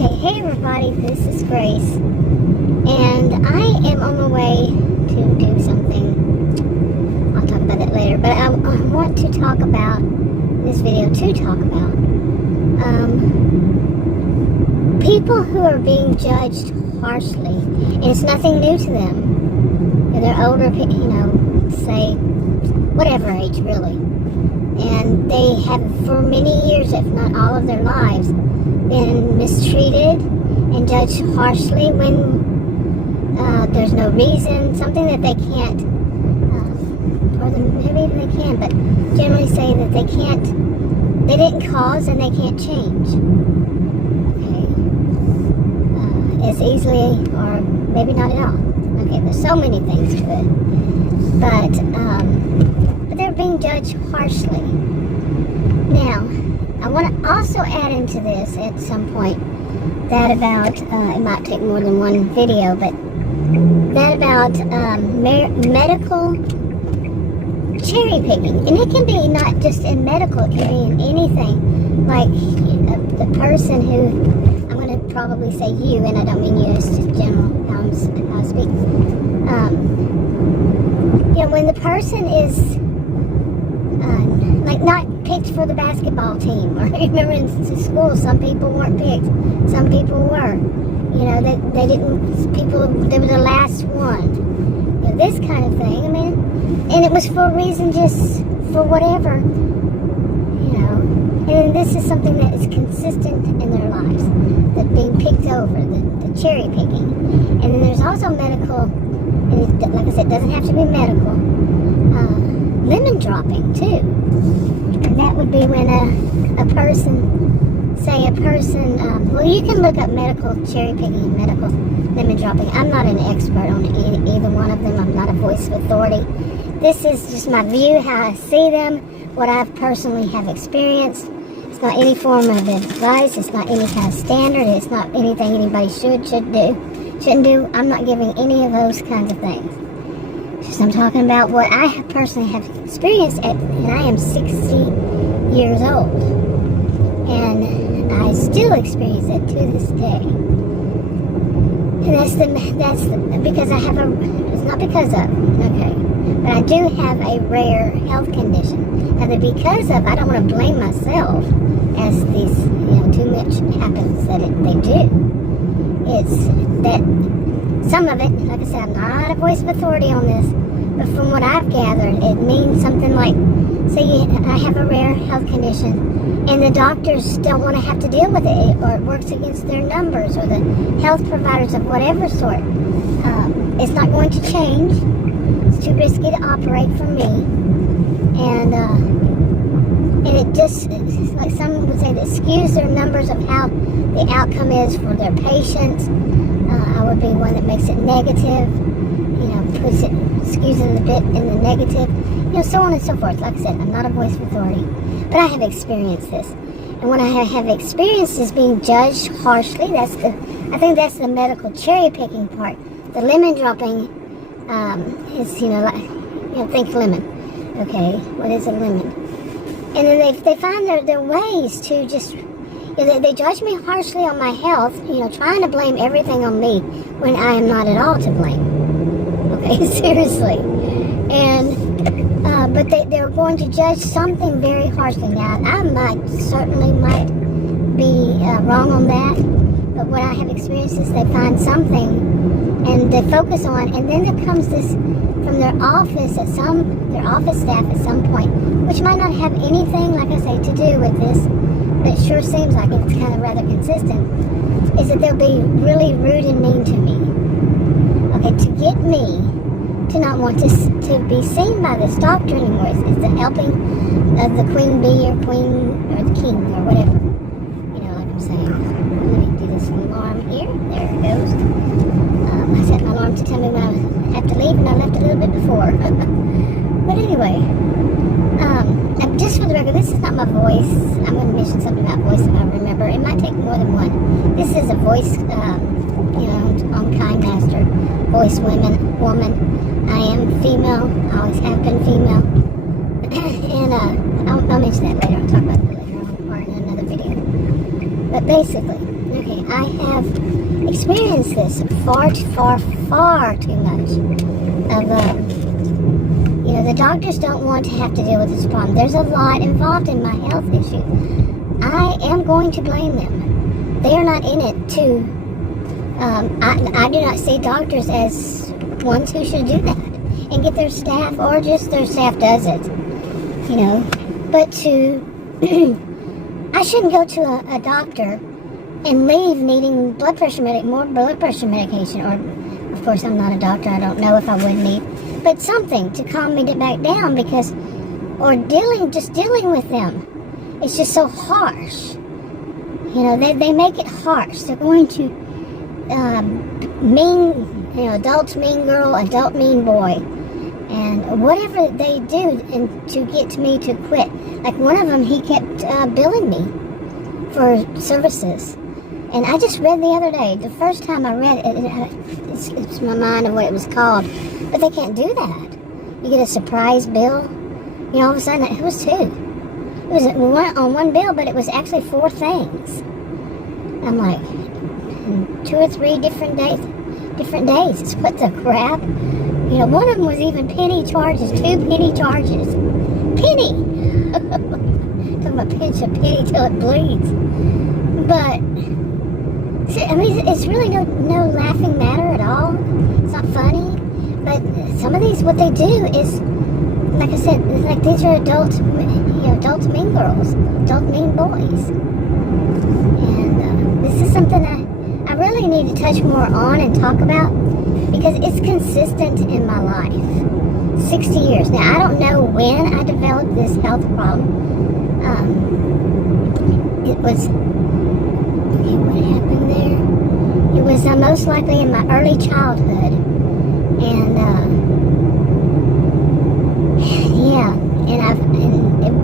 Hey everybody, this is Grace, and I am on my way to do something. I'll talk about that later, but I want to talk about this video people who are being judged harshly, and it's nothing new to them. They're older, say whatever age really, and they have for many years, if not all of their lives, been mistreated and judged harshly when there's no reason, something that they can't, or maybe even they can, but generally say that they didn't cause and they can't change. Okay, as easily or maybe not at all. Okay, there's so many things to it, but they're being judged harshly. Now, I want to also add into this at some point that about, it might take more than one video, but that about medical cherry picking. And it can be not just in medical, it can be in anything. Like the person who, I'm going to probably say you, and I don't mean you, it's just general how I speak. When the person is not picked for the basketball team, or remember in school some people weren't picked, some people were, they didn't, they were the last one, this kind of thing. I mean, and it was for a reason, just for whatever, and this is something that is consistent in their lives, that being picked over, the cherry picking. And then there's also medical, and like I said, it doesn't have to be medical, lemon dropping too. And that would be when a person, well, you can look up medical cherry picking and medical lemon dropping. I'm not an expert on either one of them. I'm not a voice of authority. This is just my view, how I see them, what I personally have experienced. It's not any form of advice. It's not any kind of standard. It's not anything anybody shouldn't do. I'm not giving any of those kinds of things. Just I'm talking about what I personally have experienced, and I am 60 years old, and I still experience it to this day. And that's because I have it's not because of, okay, but I do have a rare health condition. Now the because of, I don't want to blame myself, as these, too much happens that they do. It's that some of it, like I said, I'm not a voice of authority on this, but from what I've gathered, it means something like, say I have a rare health condition, and the doctors don't want to have to deal with it, or it works against their numbers, or the health providers of whatever sort. It's not going to change. It's too risky to operate for me, and it just, like some would say, that skews their numbers of how the outcome is for their patients. I would be one that makes it negative, skews it a bit in the negative, so on and so forth. Like I said, I'm not a voice of authority, but I have experienced this. And when I have experienced this being judged harshly, I think that's the medical cherry picking part. The lemon dropping is, think lemon. Okay, what is a lemon? And then they find their ways to just, they judge me harshly on my health, trying to blame everything on me when I am not at all to blame. Okay, seriously. And, but they're going to judge something very harshly. Now, I certainly might be wrong on that, but what I have experienced is they find something and they focus on, and then there comes this from their office their office staff at some point, which might not have anything, like I say, to do with this, but it sure seems like it's kind of rather consistent, is that they'll be really rude and mean to me. Okay, to get me to not want to be seen by this doctor anymore. It's the helping of the queen bee or queen or the king or whatever. Like I'm saying. Let me do this alarm here. There it goes. I set my alarm to tell me when I have to leave, and I left a little bit before. But anyway, just for the record, this is not my voice. I'm going to mention something about voice if I remember. It might take more than one. This is a voice, on Kind Master, voice woman. I am female. I always have been female. And I'll mention that later. I'll talk about that later on or in another video. But basically, okay, I experienced this far too much. The doctors don't want to have to deal with this problem. There's a lot involved in my health issue. I am going to blame them. They are not in it to. I do not see doctors as ones who should do that and get their staff, or just their staff does it. But I shouldn't go to a doctor and leave needing more blood pressure medication, or, of course, I'm not a doctor, I don't know if I would need, but something to calm me back down, because, or dealing with them, it's just so harsh. They make it harsh. They're going to adult mean girl, adult mean boy, and whatever they do to get me to quit. Like one of them, he kept billing me for services. And I just read the other day, the first time I read it, it's my mind of what it was called, but they can't do that. You get a surprise bill, all of a sudden, it was two. It was on one bill, but it was actually 4 things. I'm like, 2 or 3 different days. It's what the crap? One of them was even penny charges, 2 penny charges. Penny! Talking about pinch a penny till it bleeds. But, it's really no laughing matter at all. It's not funny. But some of these, what they do is, like I said, it's like these are adult mean girls, adult mean boys. And this is something I really need to touch more on and talk about, because it's consistent in my life. 60 years. Now, I don't know when I developed this health problem. It was... what happened there? It was most likely in my early childhood. And,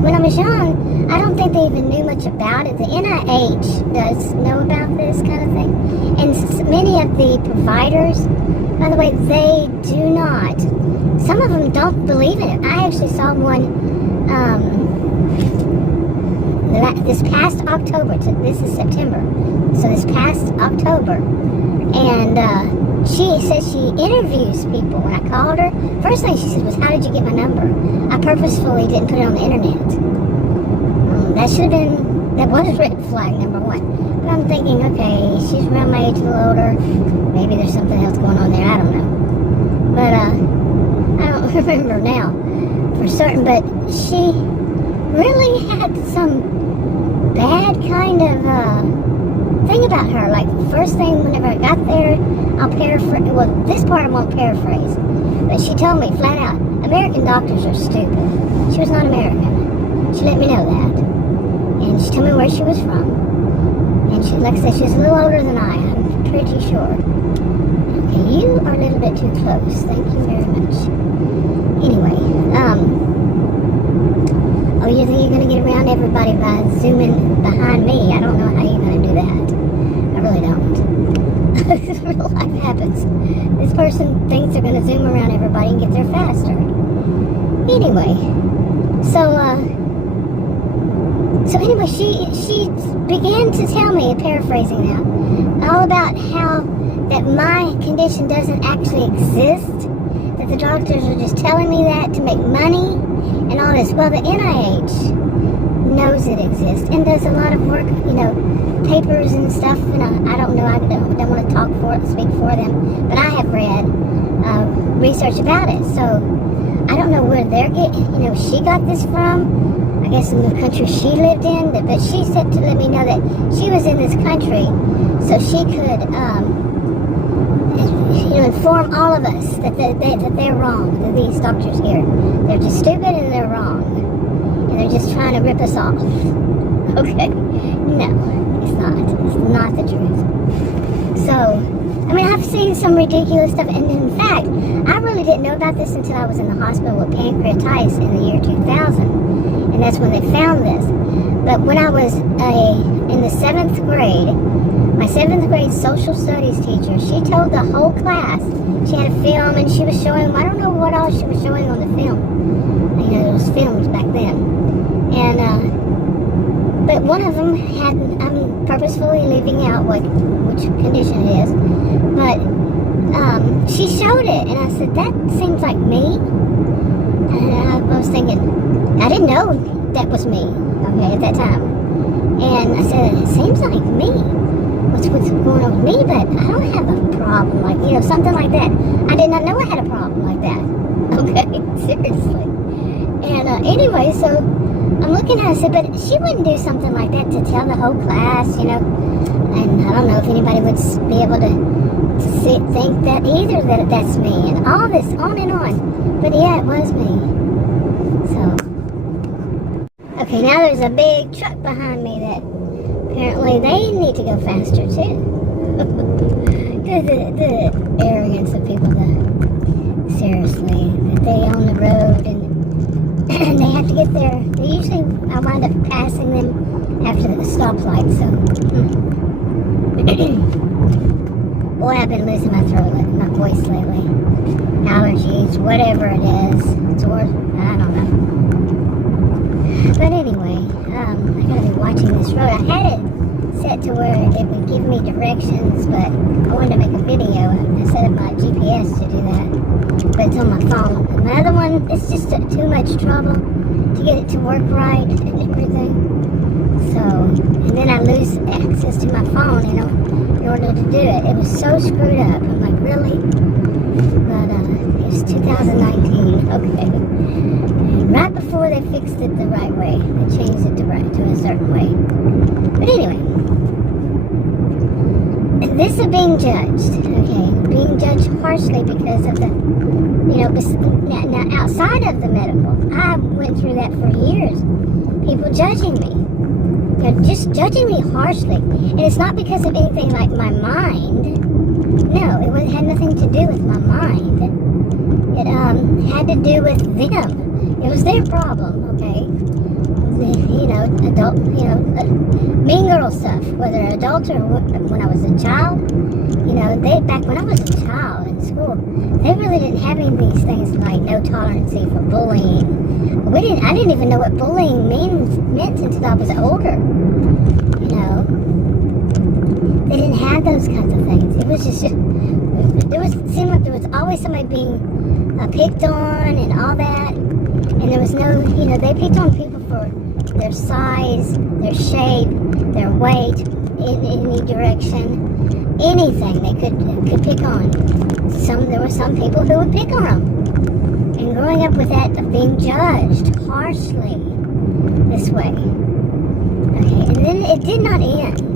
when I was young, I don't think they even knew much about it. The NIH does know about this kind of thing. And many of the providers, by the way, they do not. Some of them don't believe in it. I actually saw one this past October. This is September. So this past October. And she says she interviews people. When I called her, first thing she said was, "How did you get my number?" I purposefully didn't put it on the internet. That was red flag number 1. But I'm thinking, okay, she's around my age, a little older. Maybe there's something else going on there. I don't know. But I don't remember now for certain. But she really had some bad kind of thing about her. Like, first thing, whenever I got there, I'll paraphrase. Well, this part I won't paraphrase. But she told me flat out, American doctors are stupid. She was not American. She let me know that. And she told me where she was from. And she, like I said, she's a little older than I am. I'm pretty sure. Okay, you are a little bit too close. Thank you very much. Anyway, oh, you think you're going to get around everybody by zooming behind me? I don't know how you're going to do that. I really don't. Real life happens. This person thinks they're going to zoom around everybody and get there faster. Anyway, so anyway, she began to tell me, paraphrasing now, all about how that my condition doesn't actually exist, that the doctors are just telling me that to make money and all this. Well, the NIH knows it exists and does a lot of work, papers and stuff, and I don't know, I don't want to speak for them, but I have read research about it, so I don't know where they're getting, she got this from. I guess in the country she lived in, but she said to let me know that she was in this country so she could, inform all of us that they're wrong, that these doctors here, they're just stupid and they're wrong, and they're just trying to rip us off. Okay? No, it's not. It's not the truth. So, I've seen some ridiculous stuff, and in fact, I really didn't know about this until I was in the hospital with pancreatitis in the year 2000, and that's when they found this. But when I was in the 7th grade, my 7th grade social studies teacher, she told the whole class, she had a film, and she was showing, I don't know what all she was showing on the film. There was films back then. And, but one of them had, purposefully leaving out which condition it is. But she showed it, and I said, that seems like me. And I was thinking, I didn't know that was me, okay, at that time. And I said, it seems like me. What's going on with me? But I don't have a problem, like, something like that. I did not know I had a problem like that. Okay, seriously. And anyway, so I'm looking at it, I said, but she wouldn't do something like that to tell the whole class, And I don't know if anybody would be able to think that either, that that's me. And all this, on and on. But yeah, it was me. So, okay, now there's a big truck behind me that apparently they need to go faster too. the arrogance of people, seriously, that they own the road and they have to get there. Usually I wind up passing them after the stoplight, so. Boy, I've been losing my voice lately. Allergies, whatever it is. It's worse, I don't know. But anyway, I gotta be watching this road. I had it set to where it would give me directions, but I wanted to make a video. I set up my GPS to do that, but it's on my phone. And my other one, it's just too much trouble to get it to work right and everything. So, and then I lose access to my phone, in order to do it. It was so screwed up. I'm like, really? But it's 2019, okay. And right before they fixed it the right way, they changed it to a certain way. But anyway, this is being judged, okay? Being judged harshly because of the, now outside of the medical, I went through that for years. People judging me. Just judging me harshly. And it's not because of anything like my mind. No, it had nothing to do with my mind. It had to do with them. It was their problem, okay? Adult, mean girl stuff, whether adult or when I was a child. Back when I was a child in school, they really didn't have any of these things like no tolerance for bullying. I didn't even know what bullying meant until I was older. They didn't have those kinds of things. It was just, it seemed like there was always somebody being picked on and all that. And there was no, they picked on people for their size, their shape, their weight, in any direction. Anything they could pick on. There were some people who would pick on them. And growing up with that, of being judged harshly this way. Okay, and then it did not end.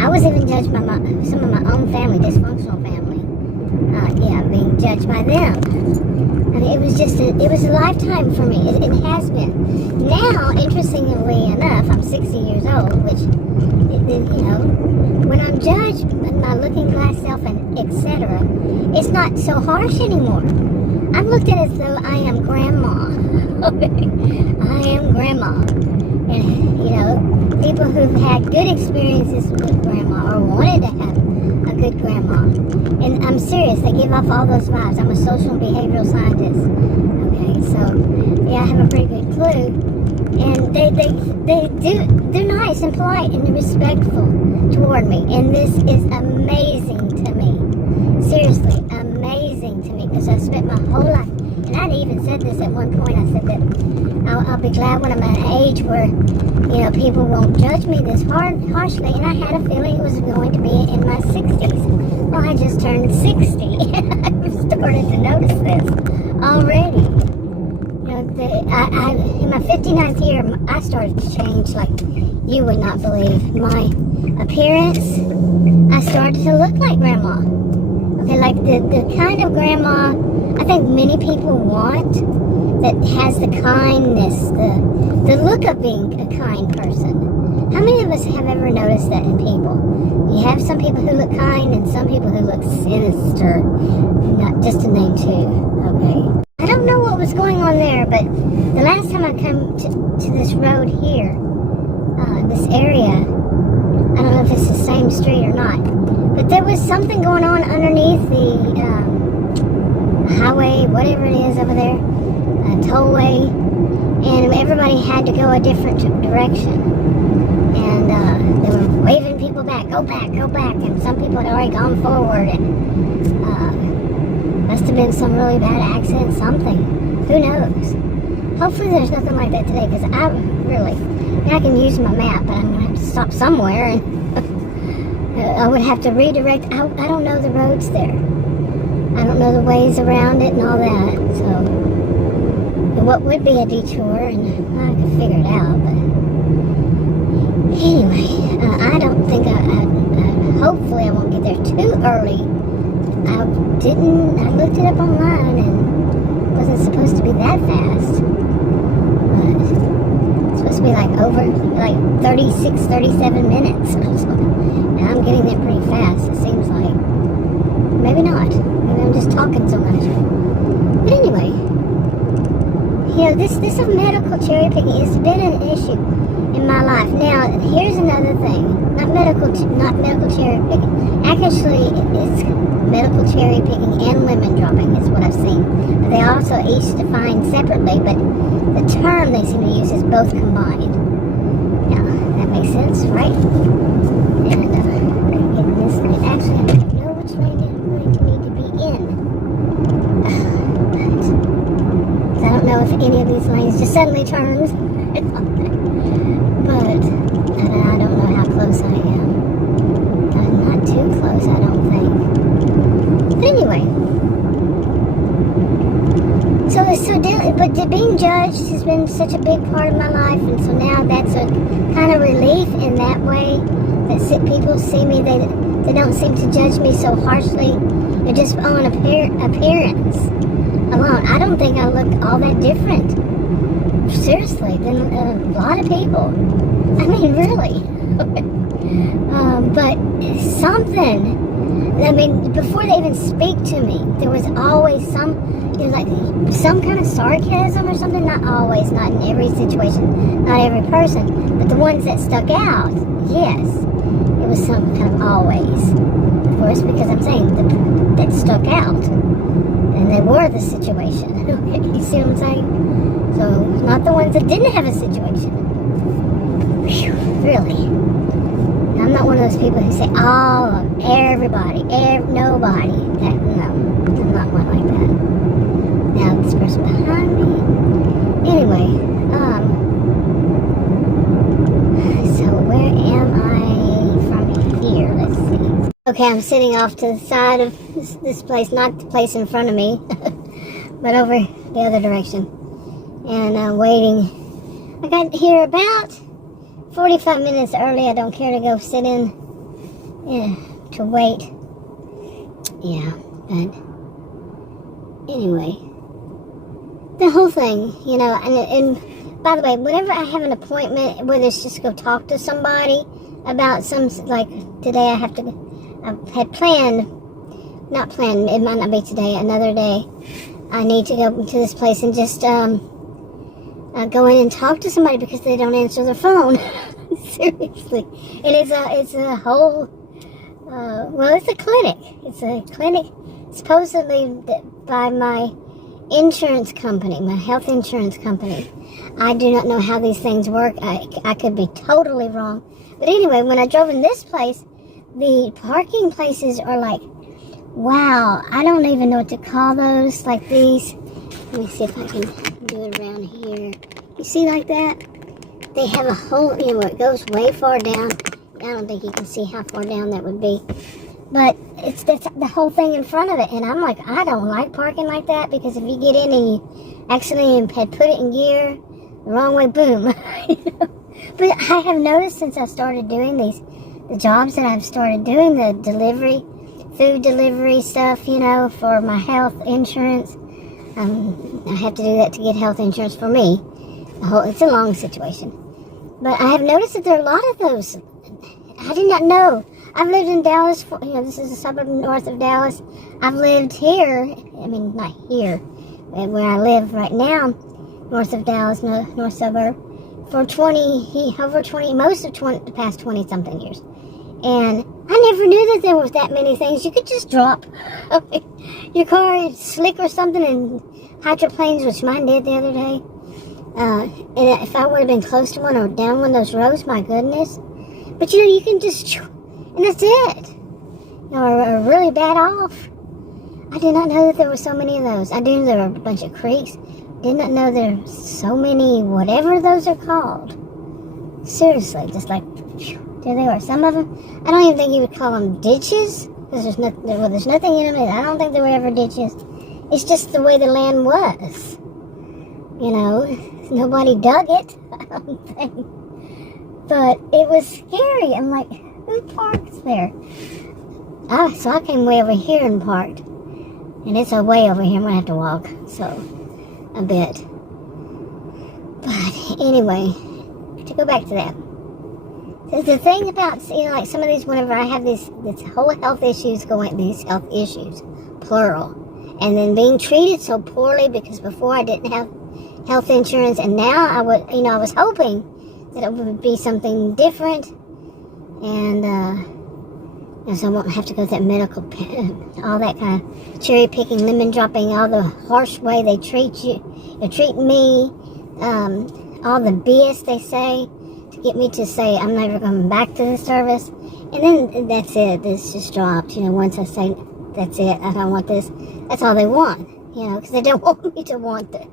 I was even judged by some of my own family, dysfunctional family. Being judged by them. I mean, it was a lifetime for me. It has been. Now, interestingly enough, I'm 60 years old, which, when I'm judged by my looking glass self and etc., it's not so harsh anymore. I'm looked at as though I am grandma. Okay, I am grandma. And, people who've had good experiences with grandma or wanted to have a good grandma. And I'm serious, they give off all those vibes. I'm a social and behavioral scientist. Okay, so, yeah, I have a pretty good clue. And they're nice and polite and respectful toward me. And this is amazing to me. Seriously, amazing to me. Because I spent my whole life, and I even said this at one point, I said that I'll be glad when I'm at an age where, people won't judge me this harshly. And I had a feeling it was going to be in my 60s. Well, I just turned 60. I've started to notice this already. In my 59th year, I started to change like you would not believe. My appearance, I started to look like grandma. Okay, like the kind of grandma I think many people want, that has the kindness, the look of being a kind person. How many of us have ever noticed that in people? You have some people who look kind and some people who look sinister. Not just to name two, okay? I don't know what was going on there, but the last time I come to this road here, this area, I don't know if it's the same street or not, but there was something going on underneath the highway, whatever it is over there, tollway, and everybody had to go a different direction. And they were waving people back, go back, go back. And some people had already gone forward. And must have been some really bad accident, something. Who knows? Hopefully there's nothing like that today, because I can use my map, but I'm going to have to stop somewhere. And I would have to redirect. I don't know the roads there. I don't know the ways around it and all that. So what would be a detour, and I could figure it out. But anyway, I don't think hopefully I won't get there too early. I looked it up online, and it wasn't supposed to be that fast. But it's supposed to be like 36, 37 minutes or something. And I'm getting there pretty fast, it seems like. Maybe not. Maybe I'm just talking so much. But anyway, this of medical cherry picking has been an issue in my life. Now, here's another thing. Not medical cherry picking. Actually, it's medical cherry picking and lemon dropping is what I've seen. But they also each defined separately, but the term they seem to use is both combined. Now, that makes sense, right? And in this lane, actually, I don't know which lane I'm going to need to be in. I don't know if any of these lanes just suddenly turns. But I don't know how close I am. I'm not too close, I don't think. But anyway. But being judged has been such a big part of my life, and so now that's a kind of relief in that way. That people see me, they don't seem to judge me so harshly. They're just on appearance alone. I don't think I look all that different, seriously, than a lot of people. I mean, really. But something, before they even speak to me, there was always some kind of sarcasm or something. Not always, not in every situation, not every person, but the ones that stuck out, yes, it was some kind of always. Of course, because I'm saying that stuck out, and they were the situation. You see what I'm saying? So, not the ones that didn't have a situation. Whew, really. I'm not one of those people who say, oh, everybody, nobody. No, I'm not one like that. Now, this person behind me. Anyway, so where am I from here? Let's see. Okay, I'm sitting off to the side of this place, not the place in front of me, but over the other direction. And I'm waiting. I got here about 45 minutes early. I don't care to go sit in to wait. Yeah, but anyway, the whole thing, and by the way, whenever I have an appointment, whether it's just go talk to somebody about like today I had planned, not planned, it might not be today, another day, I need to go to this place and just go in and talk to somebody because they don't answer their phone. Seriously. And it's a whole, it's a clinic. It's a clinic supposedly by my insurance company, my health insurance company. I do not know how these things work. I could be totally wrong. But anyway, when I drove in this place, the parking places are like, wow, I don't even know what to call those. Like these, let me see if I can do it around here. You see like that? They have a whole, it goes way far down. I don't think you can see how far down that would be. But that's the whole thing in front of it. And I'm like, I don't like parking like that, because if you get in and you accidentally had put it in gear the wrong way, boom. But I have noticed since I started doing the jobs that I've started doing, the food delivery stuff, for my health insurance. I have to do that to get health insurance for me. It's a long situation. But I have noticed that there are a lot of those. I did not know. I've lived in Dallas, this is a suburb north of Dallas. I've lived here, not here, where I live right now, north of Dallas, north suburb, for most of the past 20-something years. And I never knew that there was that many things you could just drop. Your car is slick or something and hydroplanes, which mine did the other day. And if I would have been close to one or down one of those rows, my goodness. But you know, you can just, and that's it. You know, or really bad off. I did not know that there were so many of those. I knew there were a bunch of creeks. Did not know there were so many, whatever those are called. Seriously, just like, there they are. Some of them, I don't even think you would call them ditches. Because there's nothing in them. I don't think there were ever ditches. It's just the way the land was. You know, nobody dug it, I don't think. But it was scary. I'm like, who parks there? So I came way over here and parked. And it's a way over here. I'm going to have to walk. So, a bit. But anyway, to go back to that. The thing about, you know, like some of these, whenever I have this whole health issues going, these health issues, plural. And then being treated so poorly because before I didn't have health insurance, and now I would, you know, I was hoping that it would be something different, and so I won't have to go to that medical, all that kind of cherry picking, lemon dropping, all the harsh way they treat you, they treat me, all the BS they say to get me to say I'm never coming back to the service, and then that's it. This just dropped. You know, once I say that's it, I don't want this. That's all they want. You know, because they don't want me to want to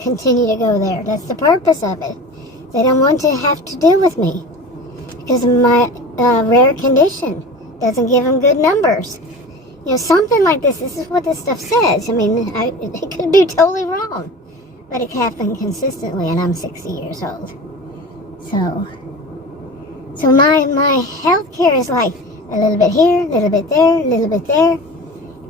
continue to go there. That's the purpose of it. They don't want to have to deal with me because of my rare condition. Doesn't give them good numbers. You know, something like this. This is what this stuff says. I mean, it could be totally wrong, but it happened consistently, and I'm 60 years old. So my health care is like a little bit here, a little bit there, a little bit there.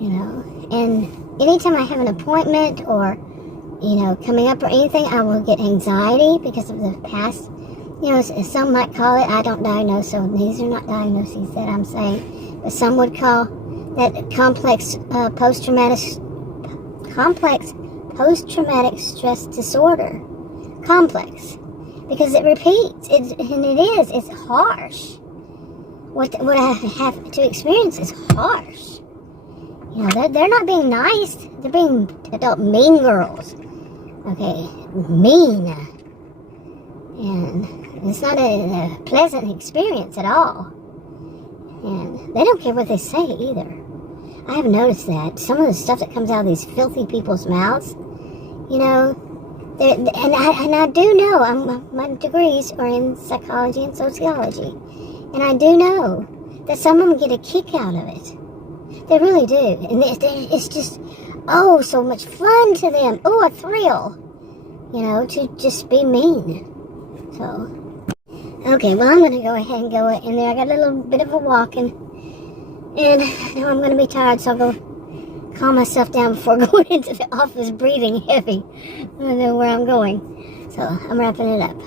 You know, and anytime I have an appointment or, you know, coming up or anything, I will get anxiety because of the past. You know, some might call it, I don't diagnose, so these are not diagnoses that I'm saying, but some would call that complex post-traumatic stress disorder. Complex. Because it repeats, it's harsh. What I have to experience is harsh. You know, they're not being nice. They're being adult mean girls. Okay, mean. And it's not a pleasant experience at all. And they don't care what they say either. I have noticed that. Some of the stuff that comes out of these filthy people's mouths, you know, and I do know, my degrees are in psychology and sociology. And I do know that some of them get a kick out of it. They really do. And it's just, oh, so much fun to them. Oh, a thrill. You know, to just be mean. So, okay, well, I'm going to go ahead and go in there. I got a little bit of a walking. And now I'm going to be tired, so I'll go calm myself down before going into the office breathing heavy. I don't know where I'm going. So, I'm wrapping it up.